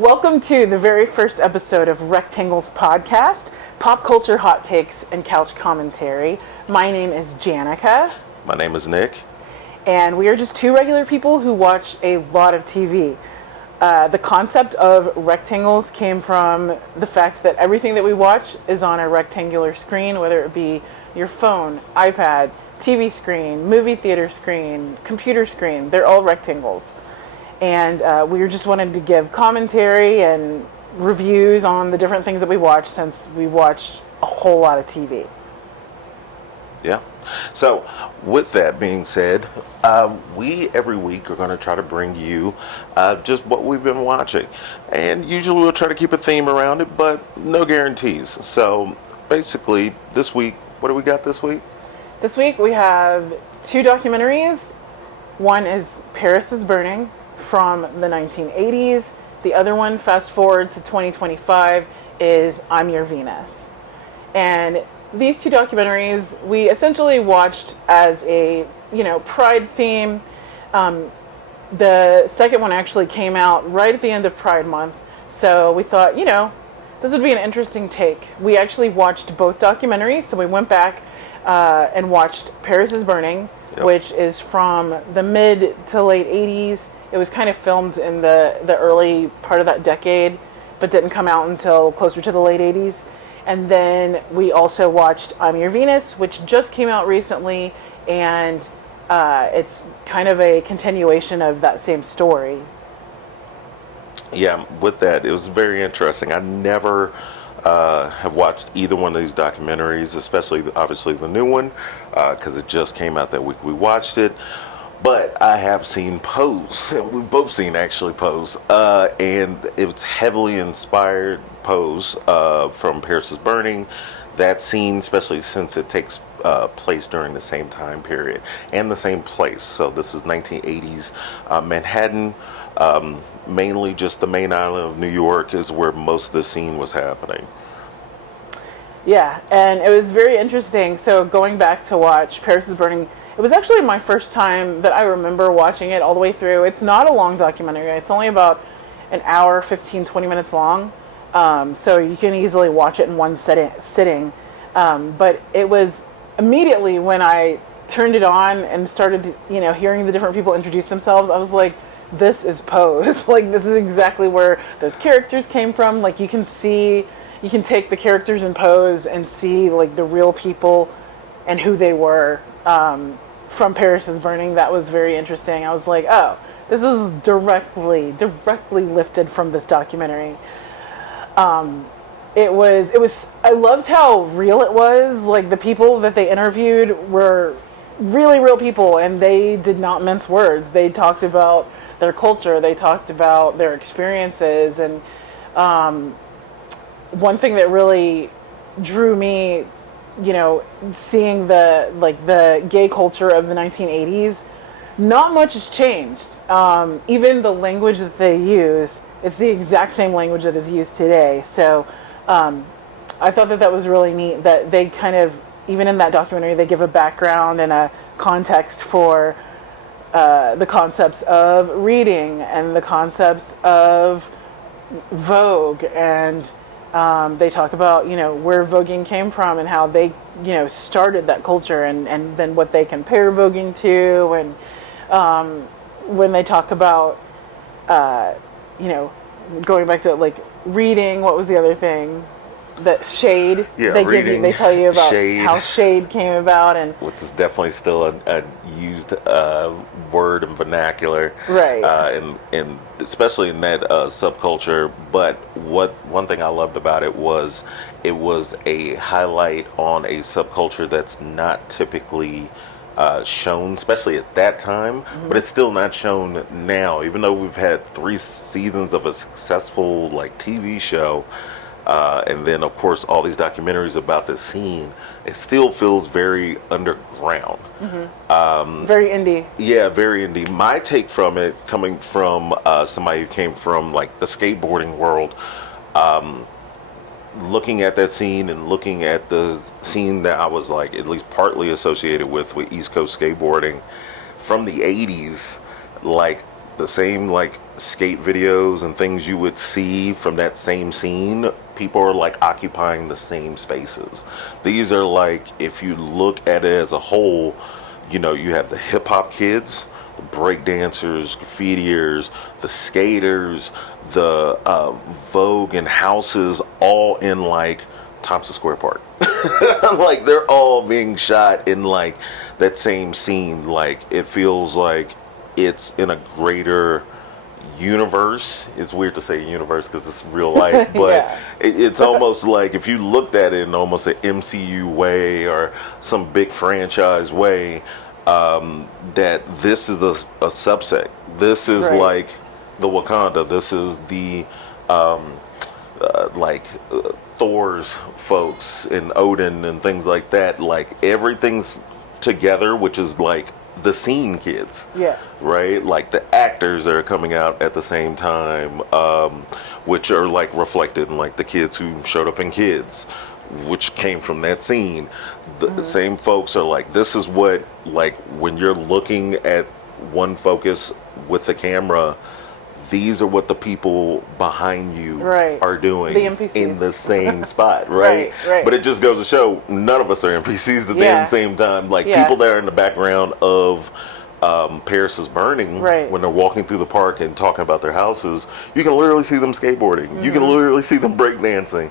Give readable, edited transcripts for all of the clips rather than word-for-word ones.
Welcome to the very first episode of Rectangles Podcast, pop culture hot takes and couch commentary. My name is Janackeh. My name is Nick. And we are just two regular people who watch a lot of TV. The concept of rectangles came from the fact that everything that we watch is on a rectangular screen, whether it be your phone, iPad, TV screen, movie theater screen, computer screen. They're all rectangles. And we just wanted to give commentary and reviews on the different things that we watch, since we watch a whole lot of TV. Yeah. So, with that being said, we every week are going to try to bring you just what we've been watching. And usually we'll try to keep a theme around it, but no guarantees. So, basically, this week, what do we got this week? This week we have two documentaries. One is Paris is Burning from the 1980s. The other one, fast forward to 2025, is I'm Your Venus. And these two documentaries we essentially watched as a, Pride theme. The second one actually came out right at the end of Pride Month. So we thought, this would be an interesting take. We actually watched both documentaries. So we went back and watched Paris is Burning, Yep. which is from the mid to late 80s. It was kind of filmed in the early part of that decade, but didn't come out until closer to the late 80s. And then we also watched I'm Your Venus, which just came out recently, and it's kind of a continuation of that same story. Yeah, with that, it was very interesting. I never have watched either one of these documentaries, especially, obviously, the new one, because it just came out that week we watched it. But I have seen Pose, and we've both seen actually Pose, and it's heavily inspired Pose from Paris is Burning. That scene, especially since it takes place during the same time period and the same place. So this is 1980s Manhattan, mainly just the main island of New York is where most of the scene was happening. Yeah, and it was very interesting. So going back to watch Paris is Burning, it was actually my first time that I remember watching it all the way through. It's not a long documentary. It's only about an hour, 15, 20 minutes long. So you can easily watch it in one sitting. But it was immediately when I turned it on and started, hearing the different people introduce themselves, I was like, this is Pose. Like, this is exactly where those characters came from. Like, you can take the characters in Pose and see, like, the real people and who they were. From Paris is Burning, that was very interesting. I was like, oh, this is directly lifted from this documentary. It was, I loved how real it was. Like, the people that they interviewed were really real people, and they did not mince words. They talked about their culture, they talked about their experiences, and one thing that really drew me, seeing the gay culture of the 1980s, not much has changed. Even the language that they use, it's the exact same language that is used today. So I thought that was really neat that they kind of, even in that documentary, they give a background and a context for the concepts of reading and the concepts of Vogue, and they talk about, where Voguing came from and how they, started that culture, and then what they compare Voguing to, and when they talk about, going back to, like, reading, what was the other thing? That Shade. Yeah, they tell you about Shade. How Shade came about, and Which is definitely still a used word and vernacular, right? And especially in that subculture. But one thing I loved about it was a highlight on a subculture that's not typically shown, especially at that time. Mm-hmm. But it's still not shown now, even though we've had 3 seasons of a successful, like, TV show. And then, of course, all these documentaries about the scene, it still feels very underground. Mm-hmm. Very indie. Yeah, very indie. My take from it, coming from somebody who came from, like, the skateboarding world, looking at that scene and looking at the scene that I was, like, at least partly associated with East Coast skateboarding from the 80s, like, the same like skate videos and things you would see from that same scene, people are like occupying the same spaces. These are like, if you look at it as a whole, you know, you have the hip hop kids, the break dancers, graffitiers, the skaters, the Vogue and houses, all in like Thompson Square Park. Like they're all being shot in like that same scene. Like it feels like it's in a greater universe. It's weird to say universe because it's real life, but Yeah. it's almost like if you looked at it in almost an MCU way or some big franchise way, that this is a subset. This is Right. like the Wakanda. This is the Thor's folks and Odin and things like that. Like everything's together, which is like the scene kids. Yeah. Right? Like the actors that are coming out at the same time, which are like reflected in like the kids who showed up in Kids, which came from that scene. The same folks are like, this is what, like when you're looking at one focus with the camera, these are what the people behind you Right. are doing The NPCs. in the same spot, right? Right. But it just goes to show none of us are NPCs at the Yeah. same time. Like Yeah. people that are in the background of Paris is Burning, Right. when they're walking through the park and talking about their houses, you can literally see them skateboarding. You can literally see them breakdancing.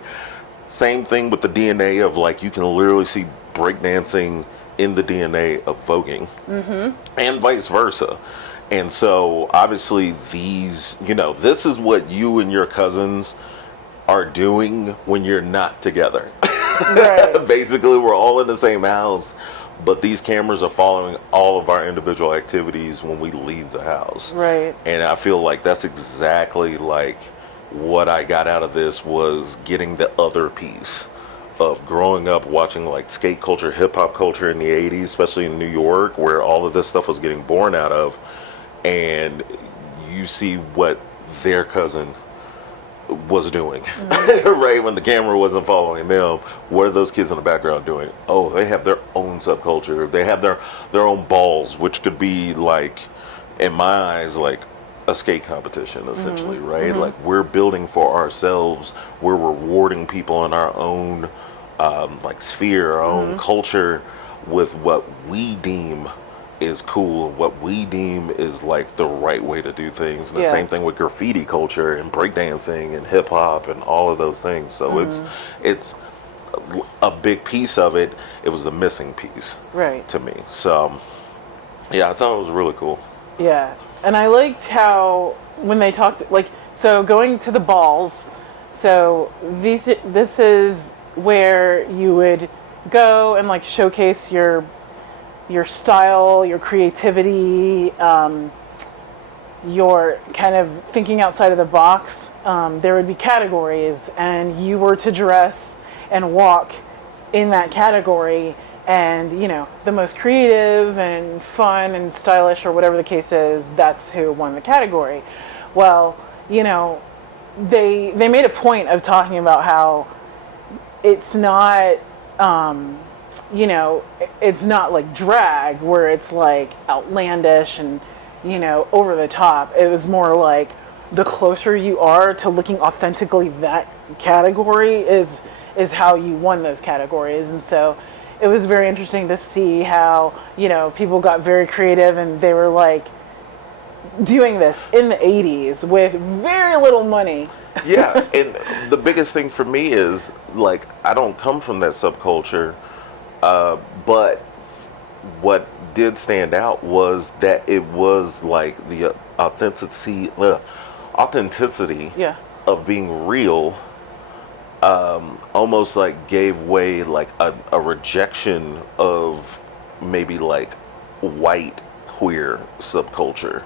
Same thing with the DNA of like, you can literally see breakdancing in the DNA of voguing, and vice versa. And so obviously these, you know, this is what you and your cousins are doing when you're not together. Right. Basically, we're all in the same house, but these cameras are following all of our individual activities when we leave the house. Right. And I feel like that's exactly like what I got out of this, was getting the other piece of growing up watching like skate culture, hip hop culture in the 80s, especially in New York, where all of this stuff was getting born out of. And you see what their cousin was doing, right? When the camera wasn't following them, what are those kids in the background doing? Oh, they have their own subculture. They have their own balls, which could be like, in my eyes, like a skate competition, essentially, right? Like we're building for ourselves. We're rewarding people in our own like sphere, our own culture, with what we deem is cool, what we deem is like the right way to do things. And the Yeah. same thing with graffiti culture and breakdancing and hip hop and all of those things. So it's a big piece of it. It was the missing piece, Right. to me. So yeah, I thought it was really cool. Yeah. And I liked how when they talked, like, so going to the balls, so this is where you would go and like showcase your style, your creativity, your kind of thinking outside of the box. There would be categories, and you were to dress and walk in that category. And, you know, the most creative and fun and stylish, or whatever the case is, that's who won the category. Well, you know, they made a point of talking about how it's not, you know, it's not like drag where it's like outlandish and, you know, over the top. It was more like the closer you are to looking authentically that category is how you won those categories. And so it was very interesting to see how, you know, people got very creative, and they were like doing this in the 80s with very little money. Yeah, and the biggest thing for me is, like, I don't come from that subculture, but what did stand out was that it was like the authenticity Yeah. of being real, almost like gave way, like a rejection of maybe like white queer subculture,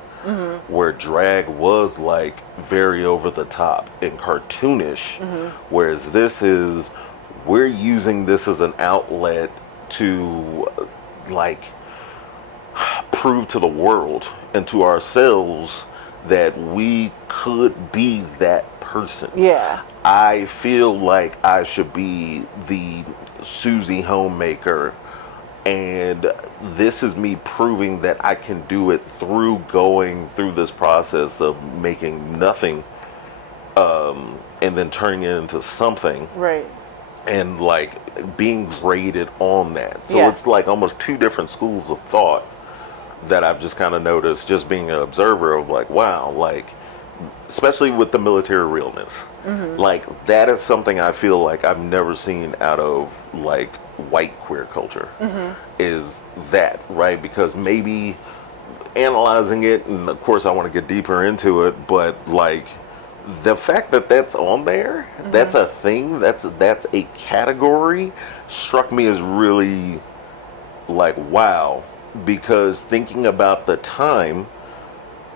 where drag was like very over the top and cartoonish, whereas we're using this as an outlet to like prove to the world and to ourselves that we could be that person. Yeah. I feel like I should be the Susie homemaker And this is me proving that I can do it through going through this process of making nothing, and then turning it into something, Right. and like being graded on that. So Yeah. it's like almost two different schools of thought that I've just kind of noticed, just being an observer of like, wow, like, especially with the military realness. Like, that is something I feel like I've never seen out of like white queer culture, is that, right? Because maybe analyzing it, and of course I want to get deeper into it, but like the fact that that's on there, that's a thing, that's a category, struck me as really like, wow. Because thinking about the time,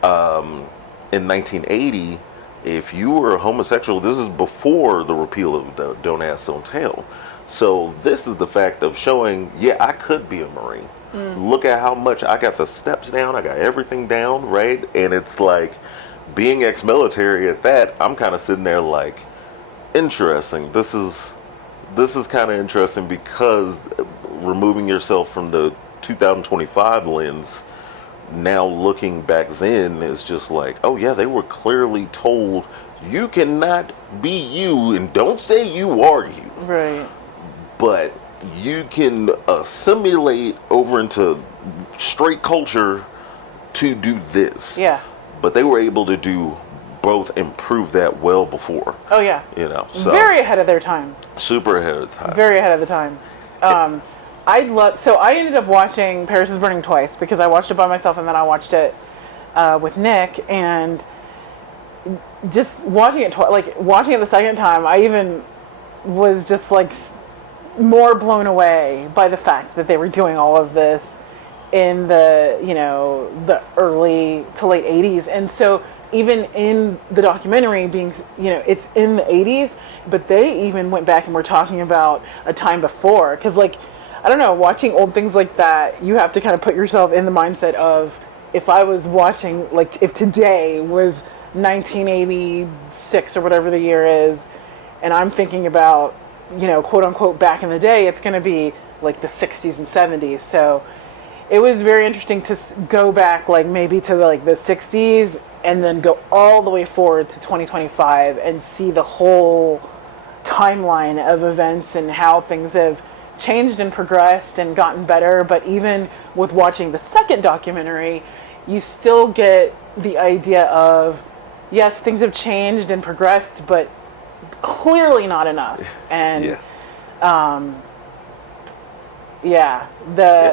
in 1980, if you were a homosexual, this is before the repeal of the Don't Ask, Don't Tell. So this is the fact of showing, yeah, I could be a Marine. Look at how much I got the steps down, I got everything down, right? And it's like, being ex-military at that, I'm kind of sitting there like, interesting. This is kind of interesting, because removing yourself from the 2025 lens, now looking back then is just like, oh yeah, they were clearly told, you cannot be you, and don't say you are you. Right. But you can assimilate over into straight culture to do this. Yeah. But they were able to do both and prove that well before. Oh yeah. You know, so Very ahead of their time. super ahead of time. Very ahead of the time. So I ended up watching Paris is Burning twice, because I watched it by myself and then I watched it with Nick, and just watching it watching it the second time, I even was just like more blown away by the fact that they were doing all of this in the, the early to late 80s. And so even in the documentary being, it's in the 80s, but they even went back and were talking about a time before. Because, like, I don't know, watching old things like that, you have to kind of put yourself in the mindset of, if I was watching, like, if today was 1986 or whatever the year is, and I'm thinking about, quote unquote, back in the day, it's going to be like the 60s and 70s. So it was very interesting to go back, like, maybe to like the 60s, and then go all the way forward to 2025 and see the whole timeline of events and how things have changed and progressed and gotten better. But even with watching the second documentary, you still get the idea of, yes, things have changed and progressed, but clearly not enough. And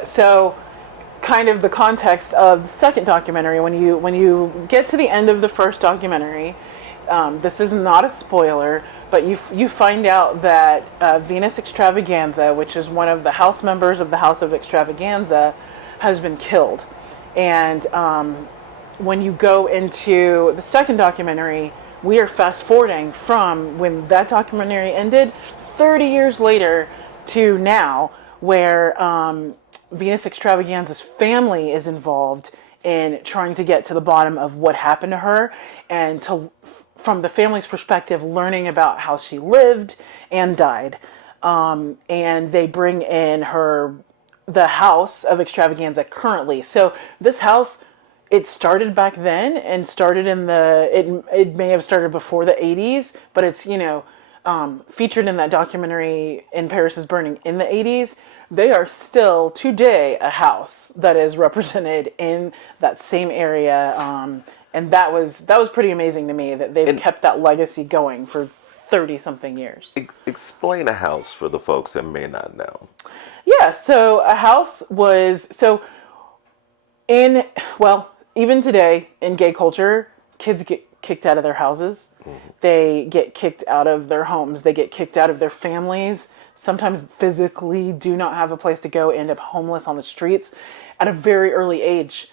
so kind of the context of the second documentary, when you get to the end of the first documentary, this is not a spoiler, but you find out that Venus Xtravaganza, which is one of the house members of the House of Xtravaganza, has been killed. And when you go into the second documentary, we are fast forwarding from when that documentary ended 30 years later to now, where Venus Xtravaganza's family is involved in trying to get to the bottom of what happened to her, and from the family's perspective, learning about how she lived and died. And they bring in the House of Xtravaganza currently. So this house, it started back then and started in it may have started before the 80s, but it's, featured in that documentary In Paris is Burning in the 80s. They are still today a house that is represented in that same area. And that was pretty amazing to me, that they've kept that legacy going for 30 something years. Explain a house for the folks that may not know. Yeah, so a house was, even today in gay culture, kids get kicked out of their houses. They get kicked out of their homes. They get kicked out of their families. Sometimes physically do not have a place to go, end up homeless on the streets at a very early age.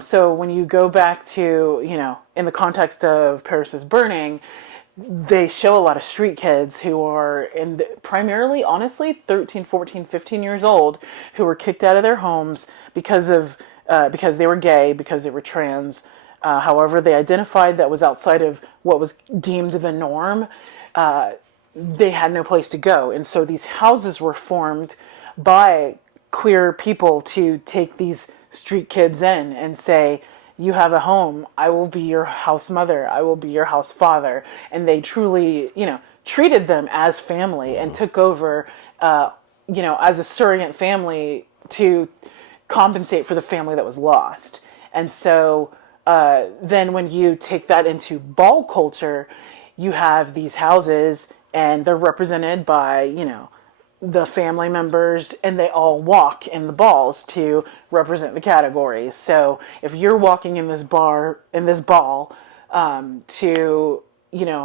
So when you go back to, in the context of Paris is Burning, they show a lot of street kids who are primarily, honestly, 13, 14, 15 years old, who were kicked out of their homes because they were gay, because they were trans, however they identified, that was outside of what was deemed the norm. They had no place to go. And so these houses were formed by queer people to take these street kids in and say, you have a home, I will be your house mother, I will be your house father. And they truly, treated them as family and took over, as a surrogate family to compensate for the family that was lost. And so then when you take that into ball culture, you have these houses and they're represented by, the family members, and they all walk in the balls to represent the categories. So if you're walking in this ball, to,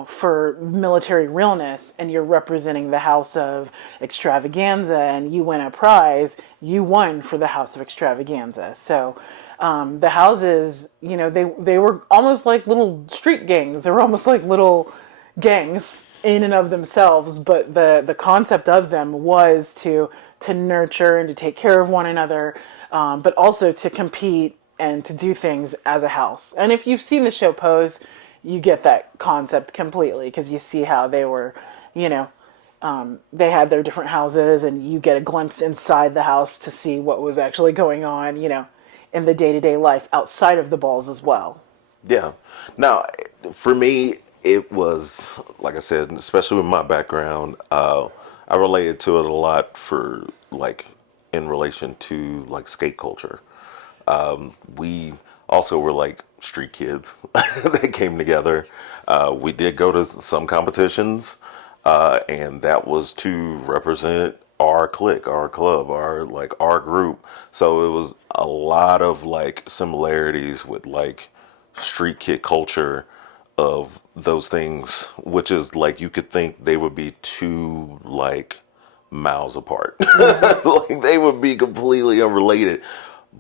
for military realness, and you're representing the House of Extravaganza and you win a prize, you won for the House of Extravaganza. So the houses, they were almost like little street gangs. They were almost like little gangs in and of themselves, but the concept of them was to nurture and to take care of one another, but also to compete and to do things as a house. And if you've seen the show Pose, you get that concept completely, because you see how they were, they had their different houses, and you get a glimpse inside the house to see what was actually going on, in the day-to-day life outside of the balls as well. Yeah. Now, for me, it was, like I said, especially with my background, I related to it a lot for, like, in relation to, like, skate culture. We also were, like, street kids that came together. We did go to some competitions, and that was to represent our clique, our club, our group. So it was a lot of, like, similarities with, like, street kid culture of those things, which is like you could think they would be two, like, miles apart. Like they would be completely unrelated.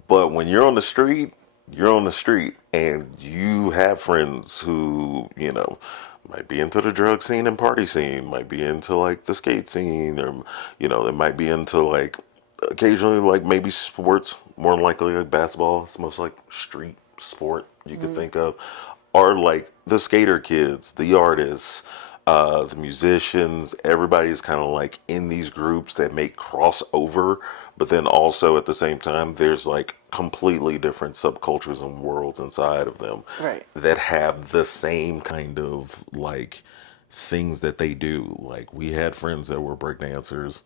But when you're on the street, you're on the street, and you have friends who, might be into the drug scene and party scene, might be into, like, the skate scene, or, they might be into, like, occasionally, like, maybe sports, more than likely, like, basketball. It's most like street sport you could think of, or like the skater kids, the artists, the musicians. Everybody's kind of like in these groups that make crossover, but then also at the same time, there's like completely different subcultures and worlds inside of them, Right. that have the same kind of, like, things that they do. Like, we had friends that were breakdancers,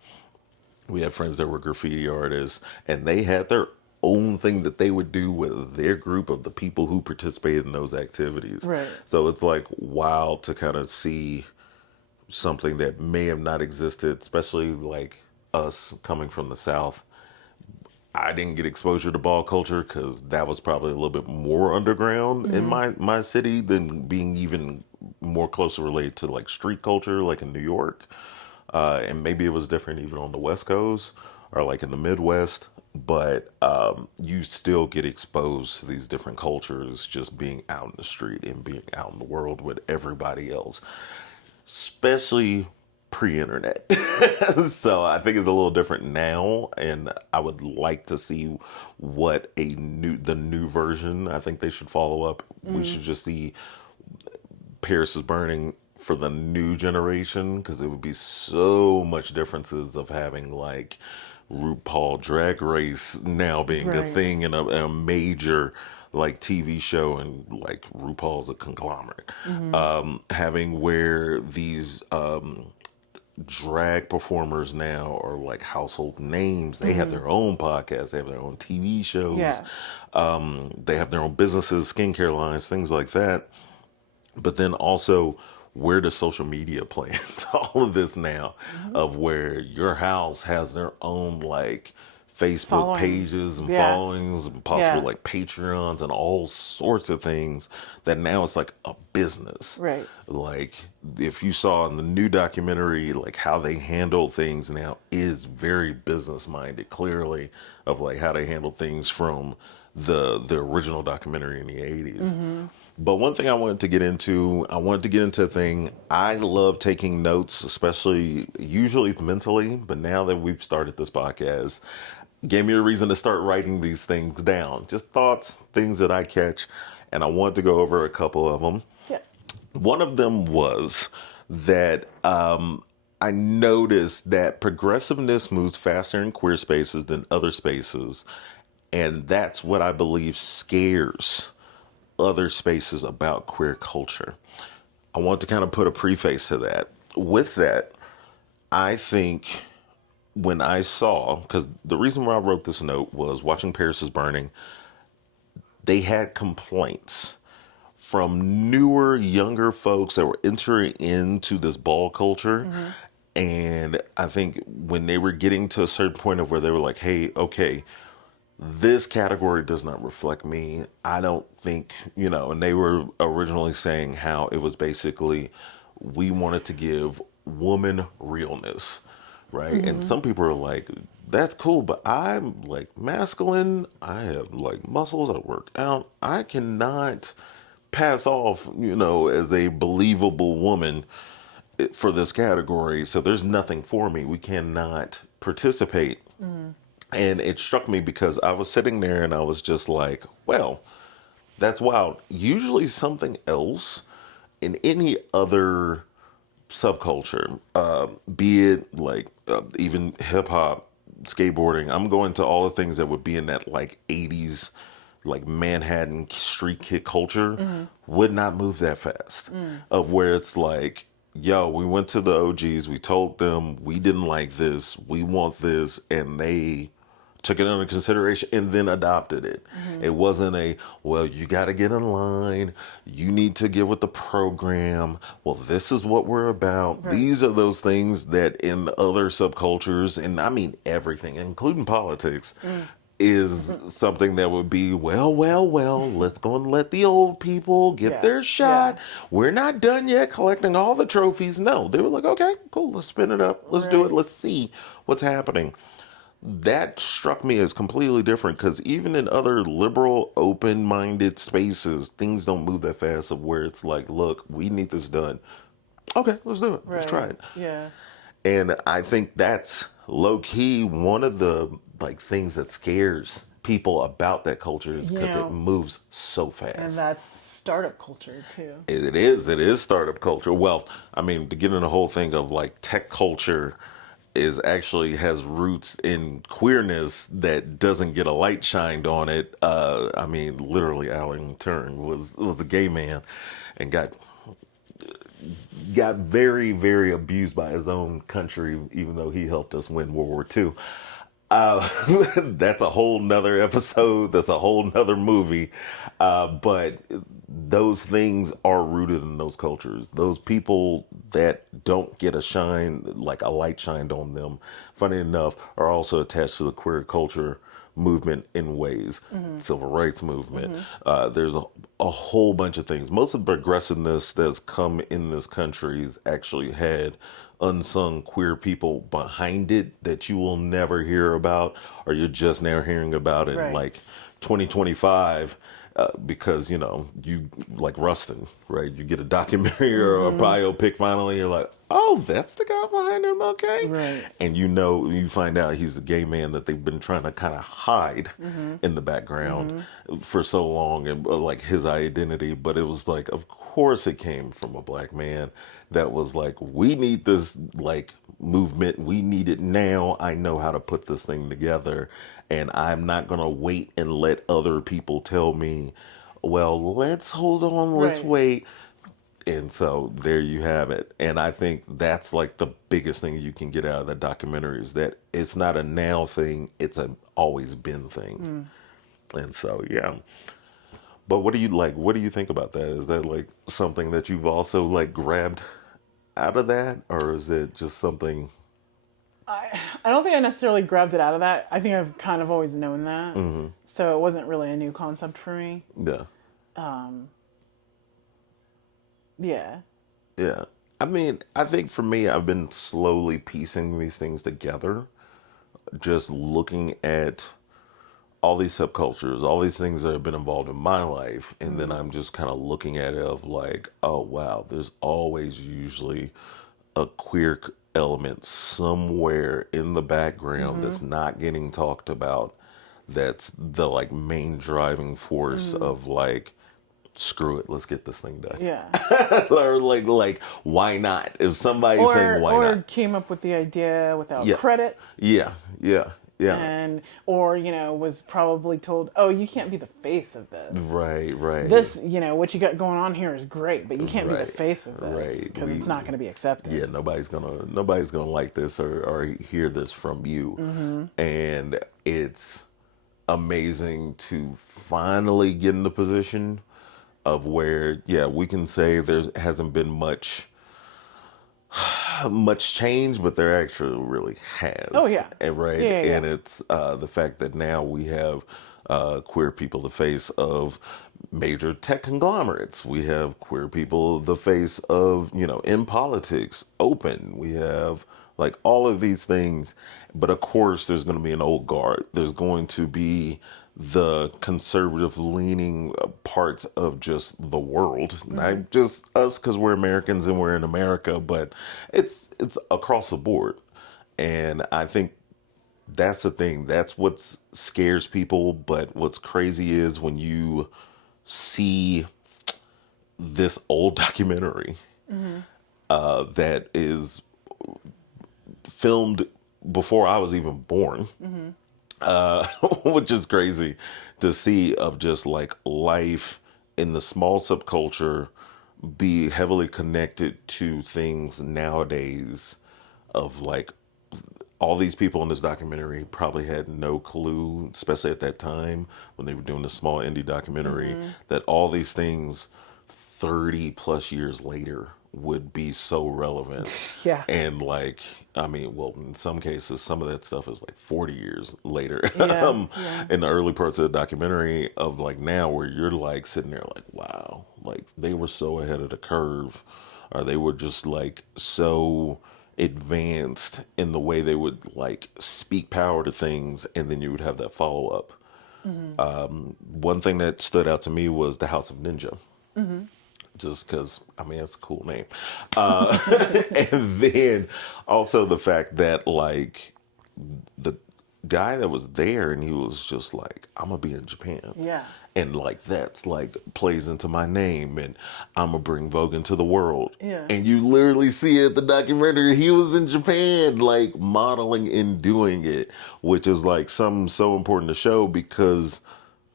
we had friends that were graffiti artists, and they had their own thing that they would do with their group of the people who participated in those activities. Right. So it's like wild to kind of see something that may have not existed, especially like us coming from the South. I didn't get exposure to ball culture because that was probably a little bit more underground in my city, than being even more closely related to, like, street culture, like in New York. And maybe it was different even on the West Coast or like in the Midwest. But you still get exposed to these different cultures just being out in the street and being out in the world with everybody else, especially pre-internet. So I think it's a little different now, and I would like to see what the new version. I think they should follow up. We should just see Paris is Burning for the new generation, because it would be so much differences of having, like, RuPaul Drag Race now being a Right. thing, and a major, like, TV show, and, like, RuPaul's a conglomerate. Having where these drag performers now are like household names. They have their own podcasts, they have their own TV shows, Yeah. they have their own businesses, skincare lines, things like that. But then also, where does social media play into all of this now? Of where your house has their own, like, Facebook Following. pages and Yeah. followings, and possible Yeah. like Patreons and all sorts of things, that now it's like a business. Right. Like, if you saw in the new documentary, like, how they handle things now is very business minded, clearly, of like how they handle things from the original documentary in the 80s. But one thing I wanted to get into, a thing. I love taking notes, especially, usually it's mentally, but now that we've started this podcast, gave me a reason to start writing these things down. Just thoughts, things that I catch, and I wanted to go over a couple of them. Yeah. One of them was that I noticed that progressiveness moves faster in queer spaces than other spaces. And that's what I believe scares other spaces about queer culture. I want to kind of put a preface to that. With that, I think when I saw, because the reason why I wrote this note was watching Paris is Burning, they had complaints from newer, younger folks that were entering into this ball culture. And I think when they were getting to a certain point of where they were like, hey, okay, this category does not reflect me. I don't think, and they were originally saying how it was basically, we wanted to give woman realness, right? And some people are like, that's cool, but I'm like masculine. I have like muscles. I work out. I cannot pass off, as a believable woman for this category. So there's nothing for me. We cannot participate. And it struck me because I was sitting there and I was just like, well, that's wild. Usually something else in any other subculture, be it like even hip hop, skateboarding, I'm going to all the things that would be in that like 80s, like Manhattan street kid culture, would not move that fast. Of where it's like, yo, we went to the OGs, we told them we didn't like this, we want this, and they took it under consideration and then adopted it. It wasn't a, well, you got to get in line. You need to get with the program. Well, this is what we're about. Right. These are those things that in other subcultures, and I mean everything, including politics, is something that would be, well, let's go and let the old people get Yeah. their shot. Yeah. We're not done yet collecting all the trophies. No, they were like, okay, cool, let's spin it up. Let's do it. Right. Let's see what's happening. That struck me as completely different because even in other liberal, open-minded spaces, things don't move that fast of where it's like, look, we need this done. Okay, let's do it. Let's try it. Yeah. And I think that's low-key one of the like things that scares people about that culture is because Yeah. it moves so fast. And that's startup culture too. It is startup culture. Well, I mean, to get in the whole thing of like tech culture is actually has roots in queerness that doesn't get a light shined on it. I mean, literally, Alan Turing was a gay man and got very, very abused by his own country, even though he helped us win World War II. That's a whole nother episode. That's a whole nother movie. But those things are rooted in those cultures. Those people that don't get a shine, like a light shined on them, funny enough, are also attached to the queer culture movement in ways. Civil rights movement. There's a whole bunch of things. Most of the progressiveness that's come in this country has actually had unsung queer people behind it that you will never hear about, or you're just now hearing about it in Right. like 2025 because you like Rustin, right? You get a documentary or a biopic finally, you're like, oh, that's the guy behind him, okay? Right. And you find out he's a gay man that they've been trying to kind of hide in the background for so long, and like his identity. But it was like, of course, it came from a black man that was like, we need this like movement. We need it now. I know how to put this thing together, and I'm not gonna wait and let other people tell me, well, let's hold on, let's Right. wait. And so there you have it. And I think that's like the biggest thing you can get out of that documentary is that it's not a now thing, it's a always been thing. And so, yeah. But what do you think about that? Is that like something that you've also like grabbed out of that, or is it just something? I don't think I necessarily grabbed it out of that. I think I've kind of always known that. So it wasn't really a new concept for me. Yeah. Yeah. Yeah. I mean, I think for me, I've been slowly piecing these things together, just looking at all these subcultures, all these things that have been involved in my life. And then I'm just kind of looking at it of like, oh, wow, there's always usually a queer element somewhere in the background that's not getting talked about. That's the like main driving force of like screw it, let's get this thing done. Yeah. Or like, why not? If somebody's saying why Or not? came up with the idea without Yeah. credit. Yeah. Yeah. Yeah. And or was probably told, oh, you can't be the face of this. Right. This, what you got going on here is great, but you can't be the Right, face of this right. because it's not going to be accepted. Yeah, nobody's gonna like this or hear this from you. And it's amazing to finally get in the position of where, yeah, we can say there hasn't been much change, but there actually really has. Oh, yeah. And right. Yeah, yeah, And yeah. it's the fact that now we have queer people the face of major tech conglomerates. We have queer people the face of, in politics, open. We have like all of these things. But of course, there's going to be an old guard. There's going to be the conservative leaning parts of just the world, not just us because we're Americans and we're in America, but it's across the board. And I think that's the thing. That's what scares people. But what's crazy is when you see this old documentary that is filmed before I was even born, which is crazy to see, of just like life in the small subculture be heavily connected to things nowadays, of like all these people in this documentary probably had no clue, especially at that time when they were doing this small indie documentary, that all these things 30 plus years later would be so relevant. Yeah. And like, I mean, well, in some cases, some of that stuff is like 40 years later. Yeah, yeah. In the early parts of the documentary, of like now, where you're like sitting there like, wow, like they were so ahead of the curve, or they were just like so advanced in the way they would like speak power to things, and then you would have that follow up. One thing that stood out to me was the House of Ninja, just because, I mean, it's a cool name. And then also the fact that like the guy that was there, and he was just like, I'm gonna be in Japan. Yeah. And like that's like plays into my name, and I'm gonna bring Voguing to the world. Yeah. And you literally see it, the documentary, he was in Japan, like modeling and doing it, which is like something so important to show, because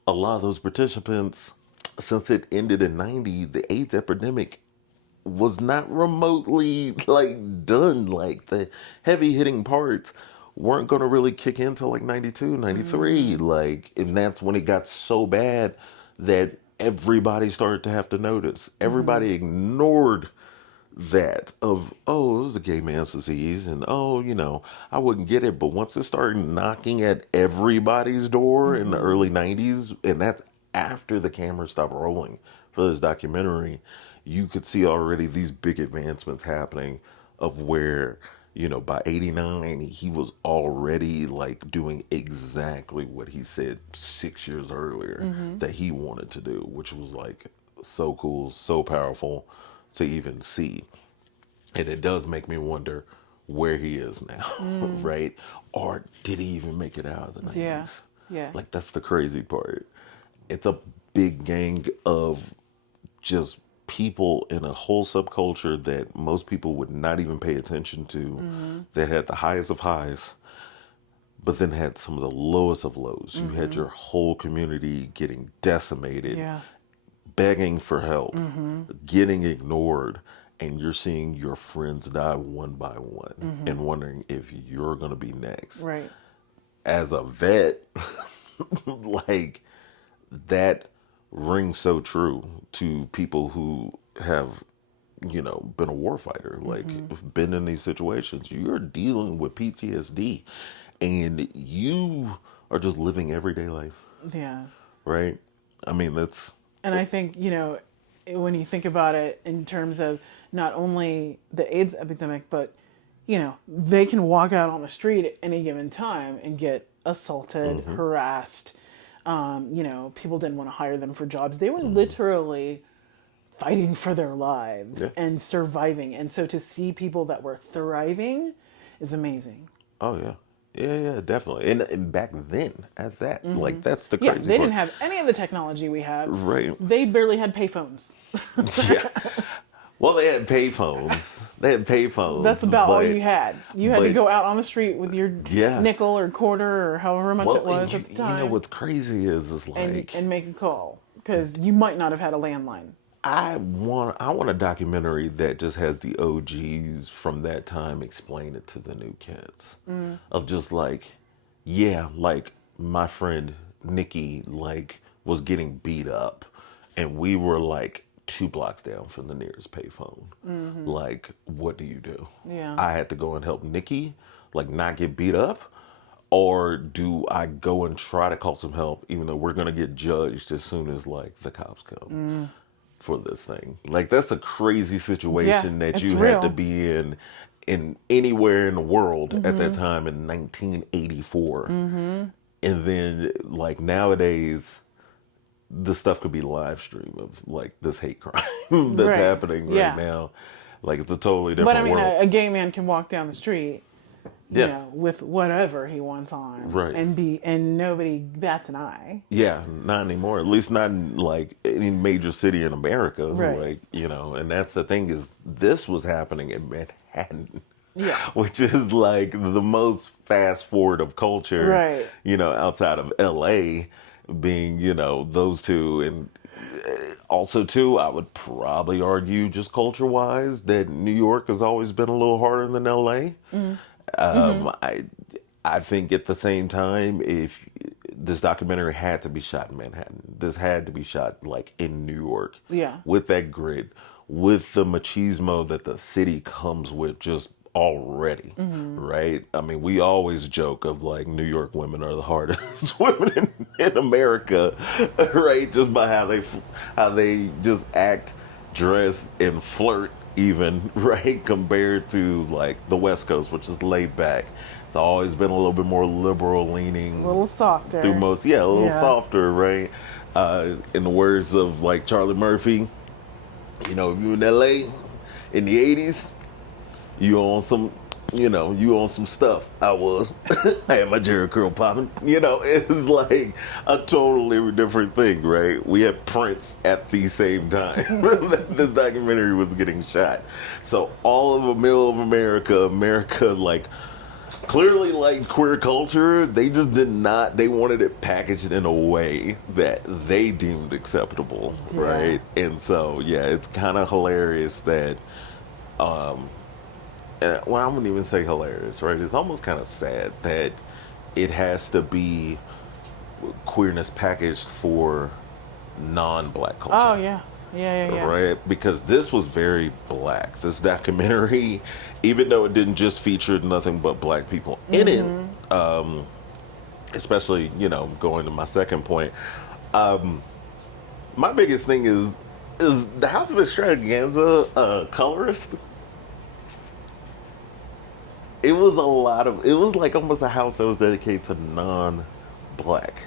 a lot of those participants, since it ended in 90, the AIDS epidemic was not remotely like done. Like the heavy hitting parts weren't going to really kick in till like 92, 93. Like, and that's when it got so bad that everybody started to have to notice. Everybody ignored that of, oh, it was a gay man's disease, and oh, I wouldn't get it. But once it started knocking at everybody's door in the early 90s, and that's after the camera stopped rolling for this documentary, you could see already these big advancements happening, of where, by 89, he was already like doing exactly what he said 6 years earlier that he wanted to do, which was like so cool, so powerful to even see. And it does make me wonder where he is now, right? Or did he even make it out of the 90s? Yeah. Yeah. Like, that's the crazy part. It's a big gang of just people in a whole subculture that most people would not even pay attention to, that had the highest of highs, but then had some of the lowest of lows. You had your whole community getting decimated, Yeah. begging for help, getting ignored, and you're seeing your friends die one by one, and wondering if you're going to be next. Right. As a vet, like, that rings so true to people who have, been a warfighter, like, been in these situations. You're dealing with PTSD, and you are just living everyday life, Yeah. right? I mean, that's... And I think, when you think about it in terms of not only the AIDS epidemic, but, they can walk out on the street at any given time and get assaulted, harassed. People didn't want to hire them for jobs. They were literally fighting for their lives and surviving. And so to see people that were thriving is amazing. Oh, yeah. Yeah, definitely. And back then, at that, like that's the Yeah, crazy they part. didn't have any of the technology we have. Right. They barely had payphones. Yeah. Well, they had payphones. They had payphones, That's about all but you had. You had to but go out on the street with your yeah. nickel or quarter or however much it Well, was at the you know time, what's crazy is like and make a call because you might not have had a landline. I want a documentary that just has the OGs from that time explain it to the new kids. Of just like, yeah, like my friend Nikki like was getting beat up and we were like 2 blocks down from the nearest payphone. Like, what do you do? Yeah. I had to go and help Nikki like not get beat up, or do I go and try to call some help even though we're gonna get judged as soon as like the cops come for this thing? Like that's a crazy situation that it's you had to real. be in anywhere in the world at that time in 1984. And then like nowadays the stuff could be live streamed of like this hate crime that's Right. happening Yeah. right now. Like it's a totally But different I mean, world. a gay man can walk down the street, Yeah. with whatever he wants on, Right. and nobody bats an eye. Yeah, not anymore. At least not in like any major city in America. Right. Like, and that's the thing is this was happening in Manhattan. Yeah. Which is like the most fast forward of culture. Right. Outside of LA being, those two. And also too, I would probably argue just culture wise that New York has always been a little harder than LA. I think at the same time, if this documentary had to be shot in Manhattan, this had to be shot like in New York. Yeah. With that grit, with the machismo that the city comes with just already, right? I mean, we always joke of like New York women are the hardest women in America, right? Just by how they just act, dress, and flirt even, right? Compared to like the West Coast, which is laid back. It's always been a little bit more liberal leaning. A little softer. Through most, a little softer, right? In the words of like Charlie Murphy, if you in LA in the 80s, you on some stuff. I was. I had my Jerry curl popping. It's like a totally different thing, right? We had Prince at the same time that this documentary was getting shot. So all of the middle of America, like clearly like queer culture, they just did not, they wanted it packaged in a way that they deemed acceptable, right? And so, it's kind of hilarious that, well, I wouldn't even say hilarious, right? It's almost kind of sad that it has to be queerness packaged for non-black culture. Oh, yeah. Yeah. Right? Because this was very black. This documentary, even though it didn't just feature nothing but black people in it, especially, going to my second point, my biggest thing is the House of Xtravaganza colorist. It was like almost a house that was dedicated to non-black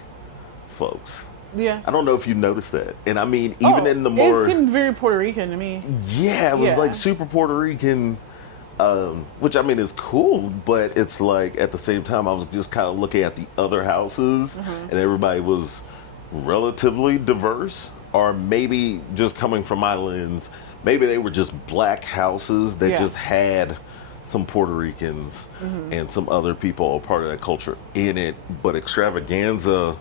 folks. Yeah. I don't know if you noticed that. And I mean, even in the more... It seemed very Puerto Rican to me. Yeah, it was like super Puerto Rican, which I mean is cool, but it's like at the same time I was just kind of looking at the other houses and everybody was relatively diverse, or maybe just coming from my lens, maybe they were just black houses that just had some Puerto Ricans and some other people a part of that culture in it. But Extravaganza,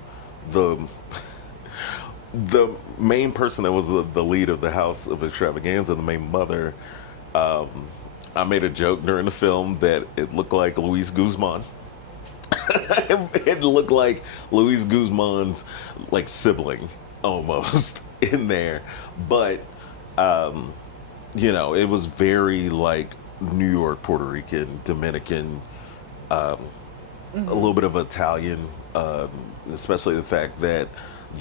the main person that was the lead of the House of Xtravaganza, the main mother, I made a joke during the film that it looked like Luis Guzman. It looked like Luis Guzman's like sibling almost in there, but it was very like New York, Puerto Rican, Dominican, a little bit of Italian, especially the fact that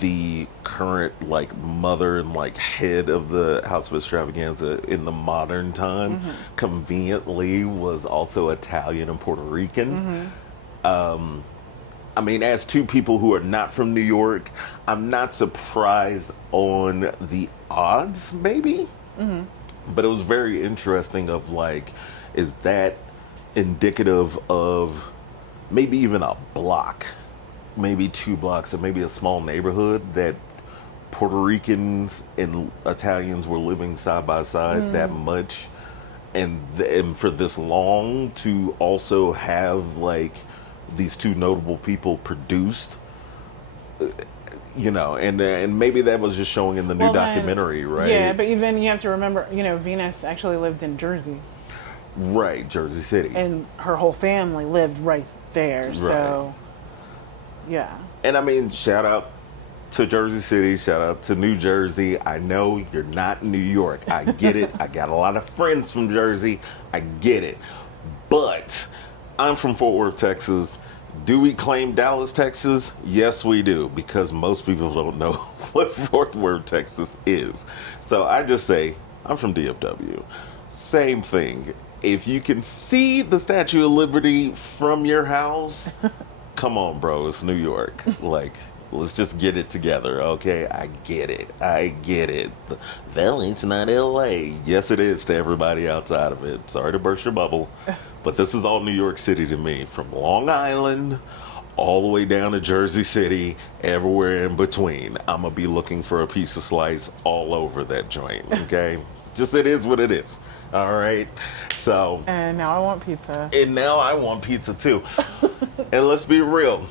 the current like mother and like head of the House of Xtravaganza in the modern time conveniently was also Italian and Puerto Rican. I mean, as two people who are not from New York, I'm not surprised on the odds, maybe. But it was very interesting of like, is that indicative of maybe even a block, maybe 2 blocks, or maybe a small neighborhood that Puerto Ricans and Italians were living side by side that much, and for this long to also have like these two notable people produced, and maybe that was just showing in the new documentary, right? Yeah, but even you have to remember, Venus actually lived in Jersey. Right, Jersey City. And her whole family lived right there, so, yeah. And I mean, shout out to Jersey City, shout out to New Jersey. I know you're not New York. I get it. I got a lot of friends from Jersey. I get it. But I'm from Fort Worth, Texas. Do we claim Dallas, Texas? Yes, we do, because most people don't know what Fort Worth, Texas is. So I just say, I'm from DFW. Same thing. If you can see the Statue of Liberty from your house, come on, bro, it's New York. Like, let's just get it together, okay? I get it. Well, it's not LA. Yes, it is to everybody outside of it. Sorry to burst your bubble. But this is all New York City to me. From Long Island all the way down to Jersey City, everywhere in between. I'm going to be looking for a piece of slice all over that joint, okay? Just it is what it is. All right? So. And now I want pizza. And now I want pizza too. And let's be real.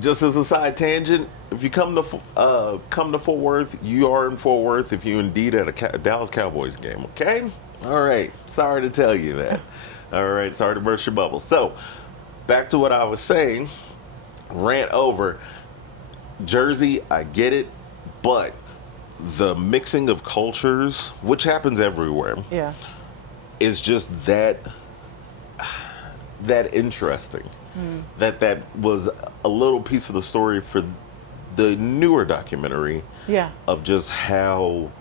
Just as a side tangent, if you come to Fort Worth, you are in Fort Worth if you indeed at a Dallas Cowboys game, okay? All right. Sorry to tell you that. All right. Sorry to burst your bubble. So, back to what I was saying. Rant over. Jersey, I get it, but the mixing of cultures, which happens everywhere, is just that interesting. That was a little piece of the story for the newer documentary. Of just how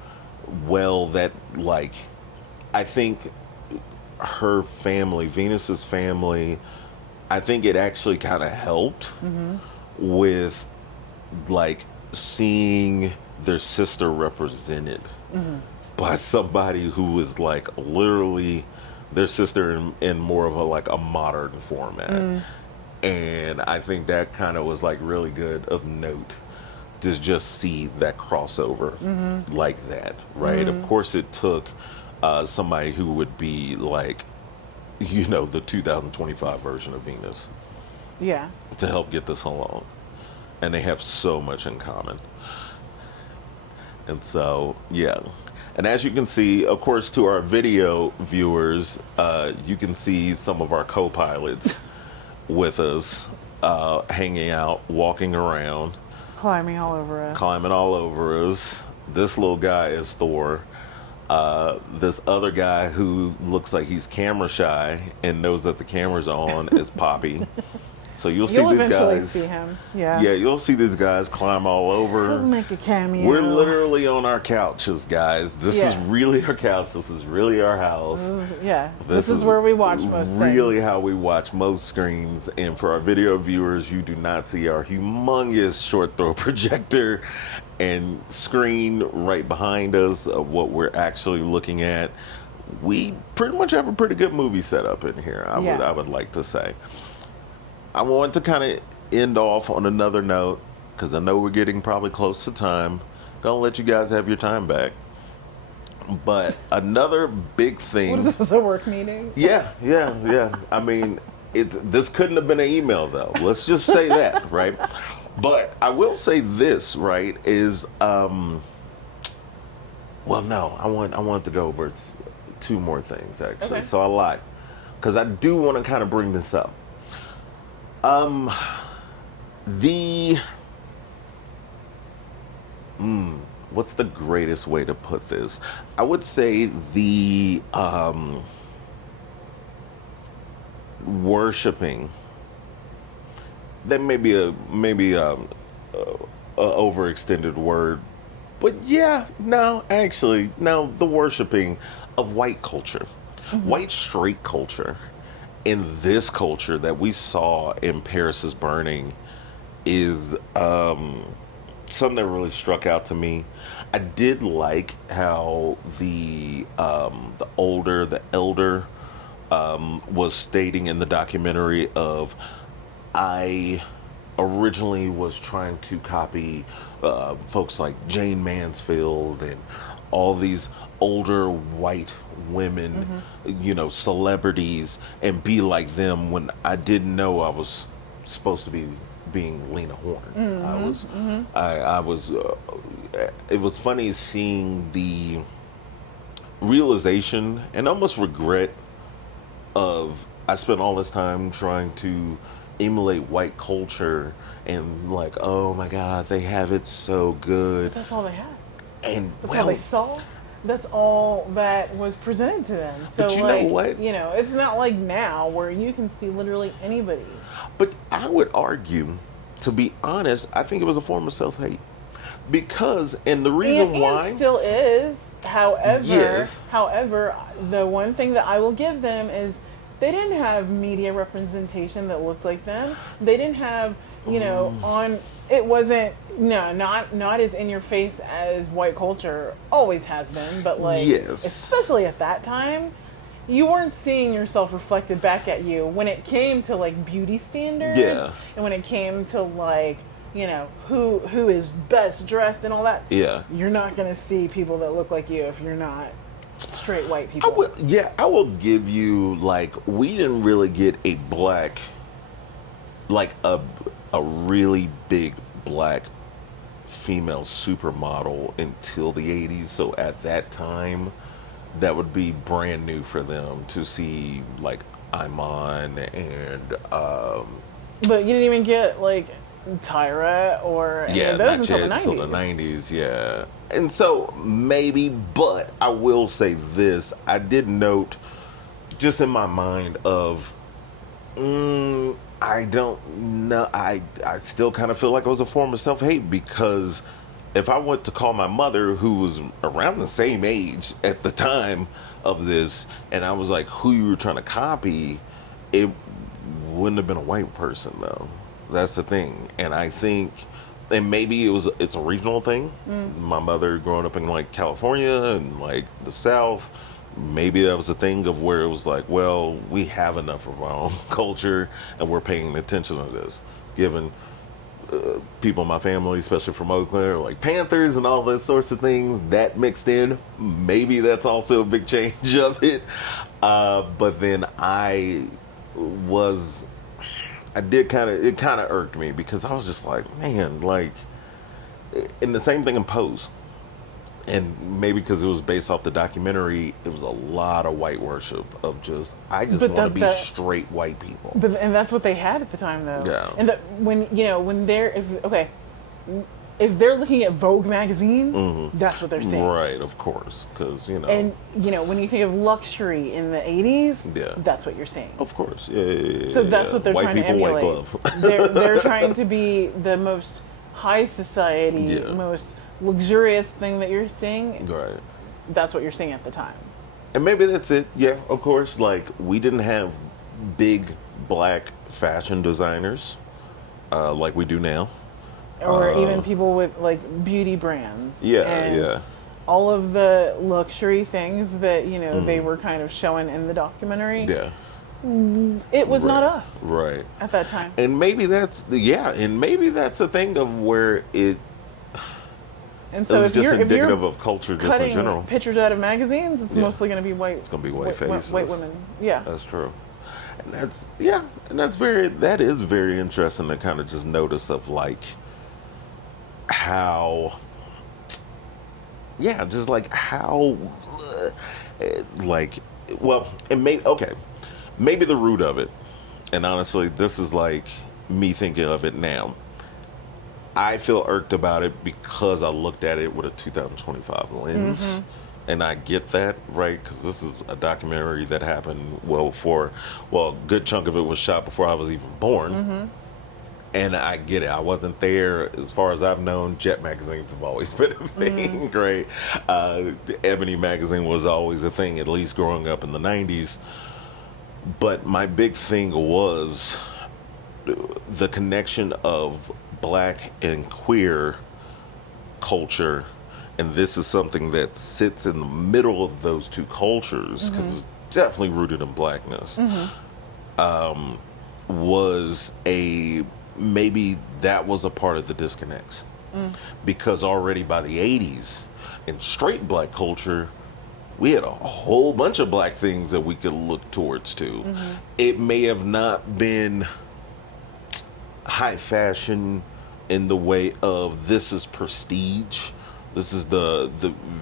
well that, like, I think her family, Venus's family, I think it actually kind of helped with, like, seeing their sister represented by somebody who was, like, literally their sister in more of a modern format. And I think that kind of was, like, really good of note to just see that crossover like that, right? Of course it took somebody who would be like, the 2025 version of Venus to help get this along. And they have so much in common. And so, yeah. And as you can see, of course, to our video viewers, you can see some of our co-pilots with us, hanging out, walking around. Climbing all over us. This little guy is Thor. This other guy who looks like he's camera shy and knows that the camera's on is Poppy. So you'll see these guys. See him. Yeah, you'll see these guys climb all over. He'll make a cameo. We're literally on our couches, guys. This is really our couch. This is really our house. This is where we watch most things. Really how we watch most screens. And for our video viewers, you do not see our humongous short throw projector and screen right behind us of what we're actually looking at. We pretty much have a pretty good movie setup in here, I would like to say. I want to kind of end off on another note, because I know we're getting probably close to time. Gonna let you guys have your time back. But another big thing. What is this, a work meeting? Yeah. I mean, this couldn't have been an email, though. Let's just say that, right? But I will say this, right, is, well, no, I want to go over two more things, actually. Okay. So a lot. Because I do want to kind of bring this up. What's the greatest way to put this? I would say the worshiping. That may be a overextended word, but the worshiping of white culture, white straight culture. In this culture that we saw in Paris is Burning is something that really struck out to me. I did like how the elder was stating in the documentary of I originally was trying to copy folks like Jane Mansfield and all these older white women, celebrities, and be like them when I didn't know I was supposed to be being Lena Horne. I was. It was funny seeing the realization and almost regret of I spent all this time trying to emulate white culture and like, oh my God, they have it so good. That's all they had. And that's all they saw. That's all that was presented to them. So but you like, know what? It's not like now where you can see literally anybody. But I would argue, to be honest, I think it was a form of self-hate. Because, and the reason why... And still is. However, yes. The one thing that I will give them is they didn't have media representation that looked like them. They didn't have, it wasn't, not as in your face as white culture always has been, but like, yes. especially at that time, you weren't seeing yourself reflected back at you when it came to like beauty standards. Yeah. And when it came to like, who is best dressed and all that. Yeah. You're not going to see people that look like you if you're not straight white people. I will give you, like, we didn't really get a black, like a really big black female supermodel until the 80s. So at that time, that would be brand new for them to see, like, Iman and... But you didn't even get, like... Tyra or any of those until the 90s. Yeah. And so maybe, but I will say this, I did note just in my mind of I don't know, I still kind of feel like it was a form of self-hate, because if I went to call my mother, who was around the same age at the time of this, and I was like, who you were trying to copy, it wouldn't have been a white person though. That's the thing. And I think, and maybe it's a regional thing. My mother growing up in like California and like the South, maybe that was a thing of where it was like, well, we have enough of our own culture and we're paying attention to this. Given people in my family, especially from Oakland, are like Panthers and all those sorts of things that mixed in, maybe that's also a big change of it. But then it kind of irked me, because I was just like, man, like, and the same thing in Pose. And maybe because it was based off the documentary, it was a lot of white worship of just, I just want to be straight white people. And that's what they had at the time, though. Yeah. And if they're looking at Vogue magazine, that's what they're seeing. Right, of course, because And when you think of luxury in the 80s, that's what you're seeing. Of course, yeah. So that's what they're white trying people, to emulate. White glove. they're trying to be the most high society, most luxurious thing that you're seeing. Right. That's what you're seeing at the time. And maybe that's it. Yeah, of course. Like, we didn't have big black fashion designers like we do now. Or even people with like beauty brands. Yeah. All of the luxury things that, they were kind of showing in the documentary. Yeah. It was not us. Right. At that time. And maybe that's a thing of where it so it's just indicative of culture just in general. Pictures out of magazines, it's mostly going to be white. It's going to be white faces. White women. Yeah. That's true. And that is very interesting to kind of just notice of like how just like how like, well, it maybe the root of it, and honestly this is like me thinking of it now, I feel irked about it because I looked at it with a 2025 lens. And I get that, right? Because this is a documentary that happened a good chunk of it was shot before I was even born. And I get it. I wasn't there. As far as I've known, Jet magazines have always been a thing, right? Ebony magazine was always a thing, at least growing up in the 90s. But my big thing was the connection of black and queer culture. And this is something that sits in the middle of those two cultures, because it's definitely rooted in blackness. was maybe that was a part of the disconnects. Because already by the 80s, in straight black culture, we had a whole bunch of black things that we could look towards too. It may have not been high fashion in the way of this is prestige. This is the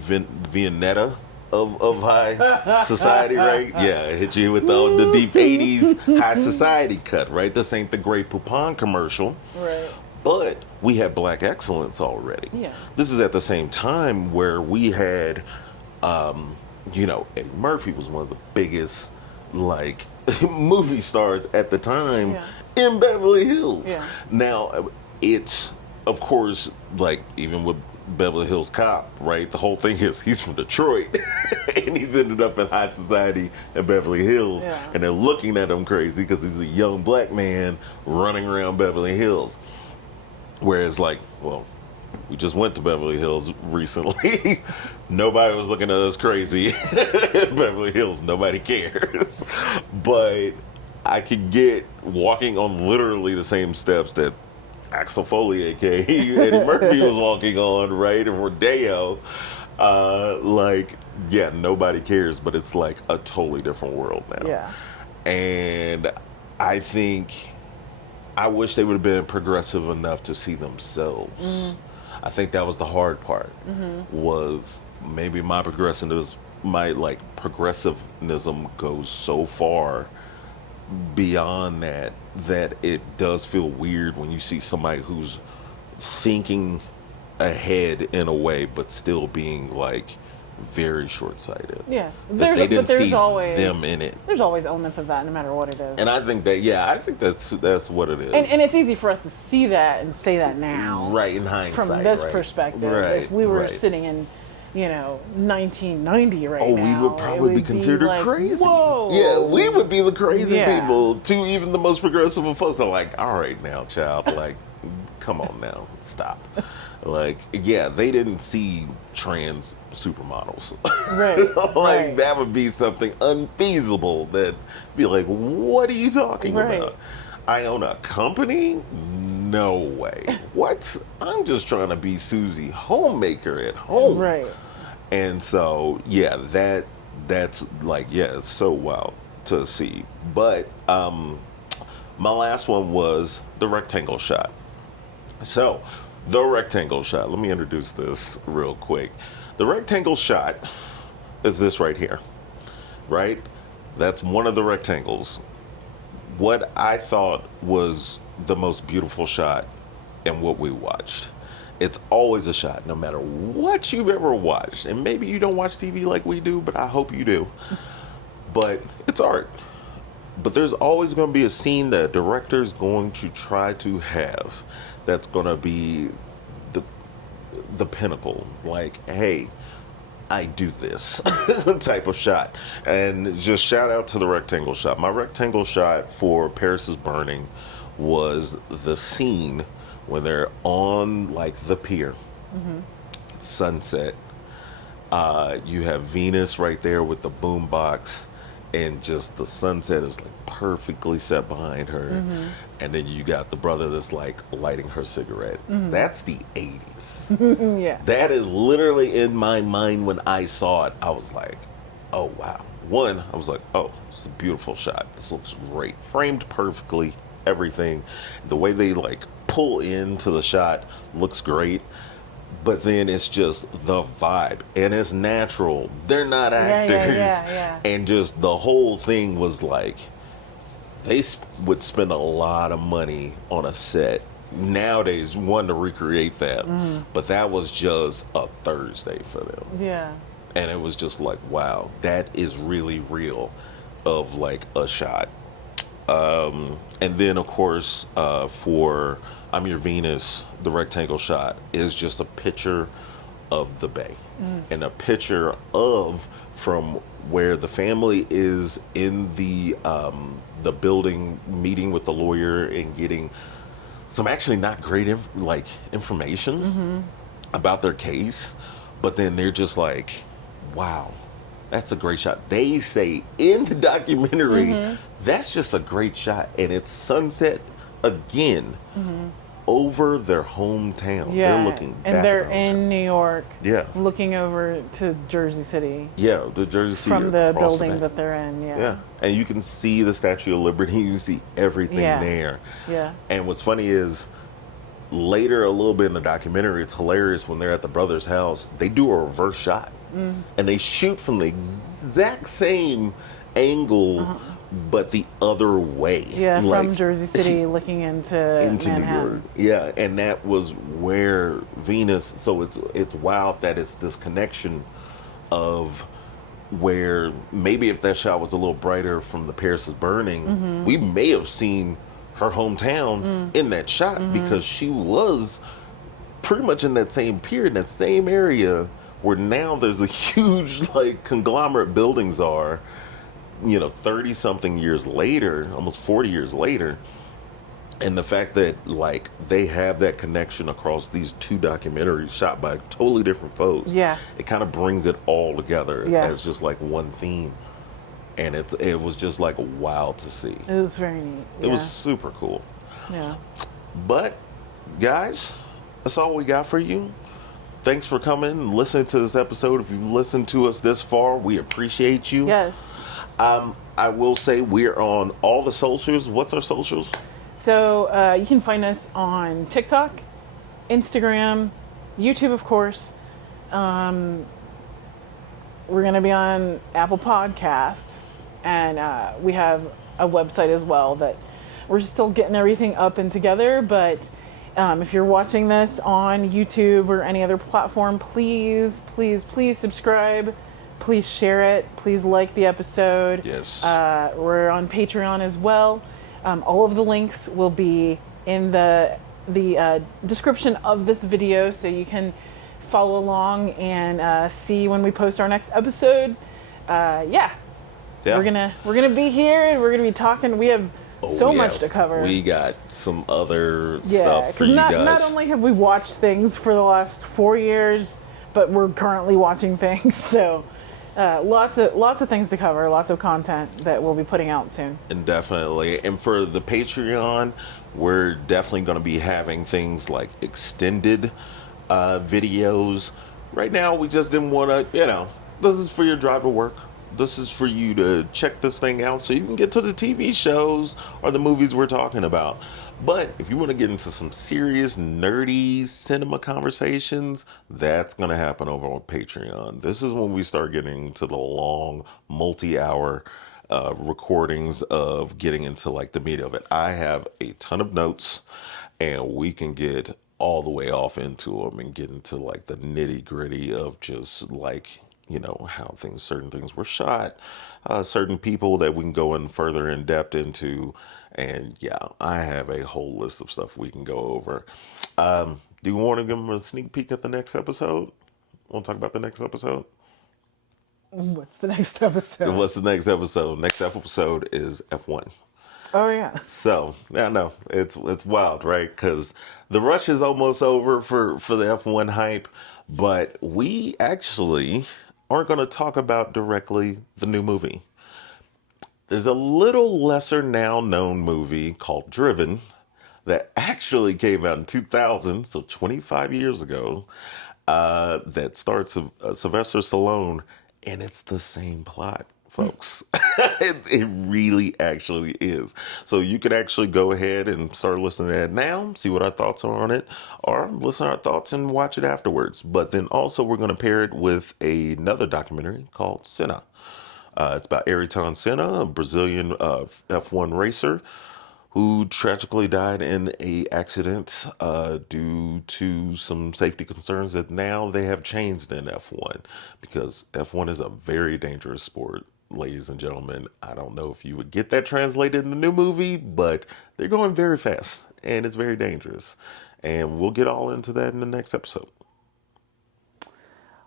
Viennetta of high society, right? Yeah, it hit you with the deep 80s high society cut, right? This ain't the Grey Poupon commercial. Right. But we had black excellence already. Yeah. This is at the same time where we had, Eddie Murphy was one of the biggest, like, movie stars at the time in Beverly Hills. Yeah. Now, it's, of course, like, even with Beverly Hills Cop, right? The whole thing is he's from Detroit and he's ended up in high society in Beverly Hills. Yeah. And they're looking at him crazy because he's a young black man running around Beverly Hills. Whereas, like, well, we just went to Beverly Hills recently. Nobody was looking at us crazy in Beverly Hills. Nobody cares. But I could get walking on literally the same steps that Axel Foley, aka Eddie Murphy, was walking on, right? And Rodeo. Nobody cares, but it's like a totally different world now. Yeah. And I think I wish they would have been progressive enough to see themselves. I think that was the hard part. Was maybe my progressivism goes so far beyond that it does feel weird when you see somebody who's thinking ahead in a way, but still being like very short-sighted. Yeah, They didn't see them in it. There's always elements of that, no matter what it is. And I think that's what it is. And it's easy for us to see that and say that now, right? In hindsight, from this right? perspective, right, if we were right. sitting in, 1990 right now, we would probably be considered like, crazy. Whoa. Yeah, we would be the crazy Yeah. people. To even the most progressive of folks are like, all right now, child, like, come on now, stop. Like, yeah, they didn't see trans supermodels. Right. Like, that would be something unfeasible. That be like, what are you talking about? I own a company? No way. What? I'm just trying to be Susie Homemaker at home. Right. And so, yeah, that's like, yeah, it's so wild to see. But my last one was the rectangle shot. So, the rectangle shot. Let me introduce this real quick. The rectangle shot is this right here, right? That's one of the rectangles. What I thought was the most beautiful shot in what we watched. It's always a shot, no matter what you've ever watched. And maybe you don't watch TV like we do, but I hope you do. But it's art. But there's always going to be a scene that a director's going to try to have that's going to be the pinnacle. Like, hey, I do this type of shot. And just shout out to the rectangle shot. My rectangle shot for Paris is Burning was the scene when they're on like the pier. It's sunset. You have Venus right there with the boombox, and just the sunset is like perfectly set behind her. And then you got the brother that's like lighting her cigarette. That's the 80s. Yeah. That is literally in my mind when I saw it. I was like, oh wow. One, I was like, oh, it's a beautiful shot. This looks great. Framed perfectly, everything. The way they like pull into the shot looks great. But then it's just the vibe, and it's natural. They're not actors. Yeah. And just the whole thing was like, they would spend a lot of money on a set nowadays, one, to recreate that. But that was just a Thursday for them. Yeah. And it was just like, wow, that is really real of like a shot. And then, of course, for I'm Your Venus, the rectangle shot is just a picture of the bay and a picture of from where the family is in the building, meeting with the lawyer and getting some actually not great information about their case, but then they're just like, wow. That's a great shot. They say in the documentary, that's just a great shot. And it's sunset again over their hometown. Yeah, They're looking back and they're at their hometown. in New York. Yeah. Looking over to Jersey City. Yeah, the Jersey City. From the across building back. that they're in, yeah. Yeah, and you can see the Statue of Liberty. You can see everything there. Yeah. And what's funny is later, a little bit in the documentary, it's hilarious when they're at the brother's house. They do a reverse shot, and they shoot from the exact same angle, but the other way. Yeah, like, from Jersey City looking into Manhattan. New York. Yeah, and that was where Venus. So it's wild that it's this connection of where maybe if that shot was a little brighter from the Paris is Burning, we may have seen her hometown in that shot because she was pretty much in that same period, that same area where now there's a huge like conglomerate buildings are, 30 something years later, almost 40 years later. And the fact that like they have that connection across these two documentaries shot by totally different folks, it kind of brings it all together as just like one theme. And it was just like wild to see. It was very neat. It was super cool. Yeah. But guys, that's all we got for you. Thanks for coming and listening to this episode. If you've listened to us this far, we appreciate you. Yes. I will say we're on all the socials. What's our socials? So you can find us on TikTok, Instagram, YouTube, of course. We're going to be on Apple Podcasts, and we have a website as well that we're still getting everything up and together. But if you're watching this on YouTube or any other platform, please subscribe. Please share it. Please like the episode. Yes. We're on Patreon as well. All of the links will be in the description of this video, so you can follow along and see when we post our next episode. We're gonna be here and we're gonna be talking. We have so much to cover. We got some other stuff for you guys. guys. Not only have we watched things for the last 4 years, but we're currently watching things. So lots of things to cover, lots of content that we'll be putting out soon. And definitely. And for the Patreon, we're definitely going to be having things like extended videos. Right now, we just didn't want to, this is for your drive to work. This is for you to check this thing out so you can get to the TV shows or the movies we're talking about. But if you want to get into some serious, nerdy cinema conversations, that's going to happen over on Patreon. This is when we start getting to the long, multi-hour recordings of getting into like the meat of it. I have a ton of notes, and we can get all the way off into them and get into like the nitty gritty of just like, how certain things were shot, certain people that we can go in further in depth into. And I have a whole list of stuff we can go over. Do you want to give them a sneak peek at the next episode? Want to talk about the next episode? What's the next episode? What's the next episode? Next episode is F1. Oh yeah. So no, it's wild, right? Because the rush is almost over for the F1 hype, but we actually aren't going to talk about directly the new movie. There's a little lesser now known movie called Driven that actually came out in 2000, so 25 years ago, that stars Sylvester Stallone, and it's the same plot, folks. It really actually is. So you could actually go ahead and start listening to it now, see what our thoughts are on it, or listen to our thoughts and watch it afterwards. But then also we're going to pair it with another documentary called Senna. It's about Ayrton Senna, a Brazilian F1 racer who tragically died in a accident due to some safety concerns that now they have changed in F1, because F1 is a very dangerous sport, ladies and gentlemen. I don't know if you would get that translated in the new movie, but they're going very fast and it's very dangerous. And we'll get all into that in the next episode.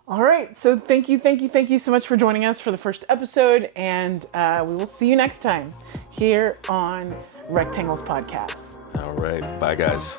All right, so thank you so much for joining us for the first episode, and we will see you next time here on Rectangles Podcast. All right, bye guys.